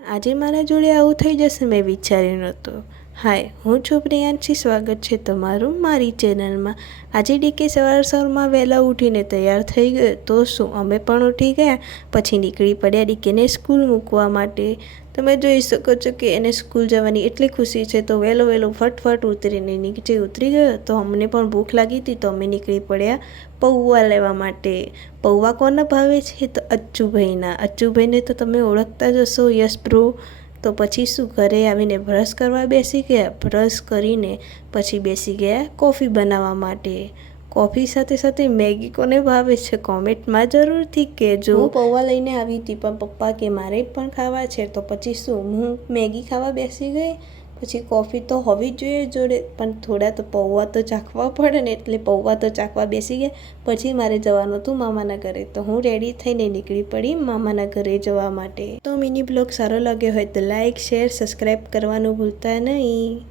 આજે મારા જોડે આવું થઈ જશે મેં વિચાર્યું નહોતું. હાય, હું છું પ્રિયાંશી. સ્વાગત છે તમારું મારી ચેનલમાં. આજે ડીકે સવારમાં વહેલા ઉઠીને તૈયાર થઈ ગયો. તો શું, અમે પણ ઉઠી ગયા. પછી નીકળી પડ્યા ડીકેને સ્કૂલ મૂકવા માટે. તમે જોઈ શકો છો કે એને સ્કૂલ જવાની એટલી ખુશી છે તો વહેલો ફટફટ ઉતરીને નીચે ઉતરી ગયો. તો અમને પણ ભૂખ લાગી હતી તો અમે નીકળી પડ્યા પૌવા લેવા માટે. પૌવા કોના ભાવે છે? તો અચ્ચુભાઈના. અચ્ચુભાઈને તો તમે ઓળખતા જ હશો, યસ બ્રો. તો પછી શું, ઘરે આવીને બ્રશ કરવા બેસી ગયા. બ્રશ કરીને પછી બેસી ગયા કોફી બનાવવા માટે. કોફી સાથે સાથે મેગી કોને ભાવે છે કોમેન્ટમાં જરૂરથી કહેજો. હું પૌવા લઈને આવી હતી પણ પપ્પા કે મારે પણ ખાવા છે તો પછી શું, હું મેગી ખાવા બેસી ગઈ. પછી કોફી તો હોવી જ જોઈએ જોડે, પણ થોડા તો પૌવા તો ચાખવા પડે ને, એટલે પૌવા તો ચાખવા બેસી ગયા. પછી મારે જવાનું હતું મામાના ઘરે, તો હું રેડી થઈને નીકળી પડી મામાના ઘરે જવા માટે. તો મિની બ્લોગ સારો લાગ્યો હોય તો લાઇક, શેર, સબસ્ક્રાઈબ કરવાનું ભૂલતા નહીં.